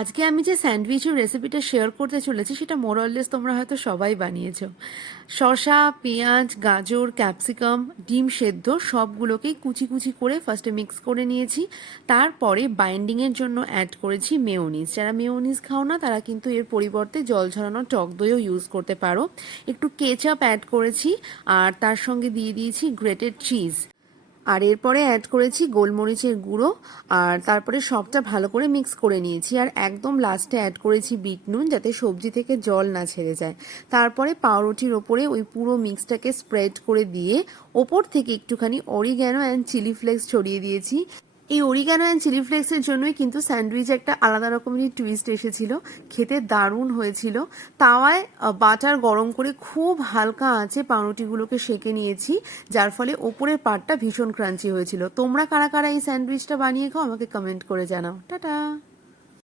আজকে আমি যে স্যান্ডউইচের রেসিপিটা শেয়ার করতে চলেছি সেটা মোরলেস তোমরা হয়তো সবাই বানিয়েছো। শসা, পেঁয়াজ, গাজর, ক্যাপসিকাম, ডিম সেদ্ধ সবগুলোকেই কুচি কুচি করে ফার্স্টে মিক্স করে নিয়েছি। তারপরে বাইন্ডিংয়ের জন্য অ্যাড করেছি মেয়োনিজ। যারা মেয়োনিজ খাও না তারা কিন্তু এর পরিবর্তে জল ঝরানো টক দইও ইউজ করতে পারো। একটু কেচাপ অ্যাড করেছি আর তার সঙ্গে দিয়ে দিয়েছি গ্রেটেড চিজ। আর এরপরে অ্যাড করেছি গোলমরিচের গুঁড়ো। আর তারপরে সবটা ভালো করে মিক্স করে নিয়েছি। আর একদম লাস্টে অ্যাড করেছি বিট নুন, যাতে সবজি থেকে জল না ছেড়ে যায়। তারপরে পাউরুটির ওপরে ওই পুরো মিক্সটাকে স্প্রেড করে দিয়ে ওপর থেকে একটুখানি অরিগ্যানো অ্যান্ড চিলি ফ্লেক্স ছড়িয়ে দিয়েছি। এই অরিগ্যানো অ্যান্ড চিলি ফ্লেক্সের জন্যই কিন্তু স্যান্ডউইচ একটা আলাদা রকমেরই টুইস্ট এসেছিল। খেতে দারুণ হয়েছিল। তাওয়ায় বাটার গরম করে খুব হালকা আঁচে পাউরুটিগুলোকে সেঁকে নিয়েছি, যার ফলে ওপরের পার্টটা ভীষণ ক্রাঞ্চি হয়েছিল। তোমরা কারা কারা এই স্যান্ডউইচটা বানিয়ে খাও আমাকে কমেন্ট করে জানাও। টাটা।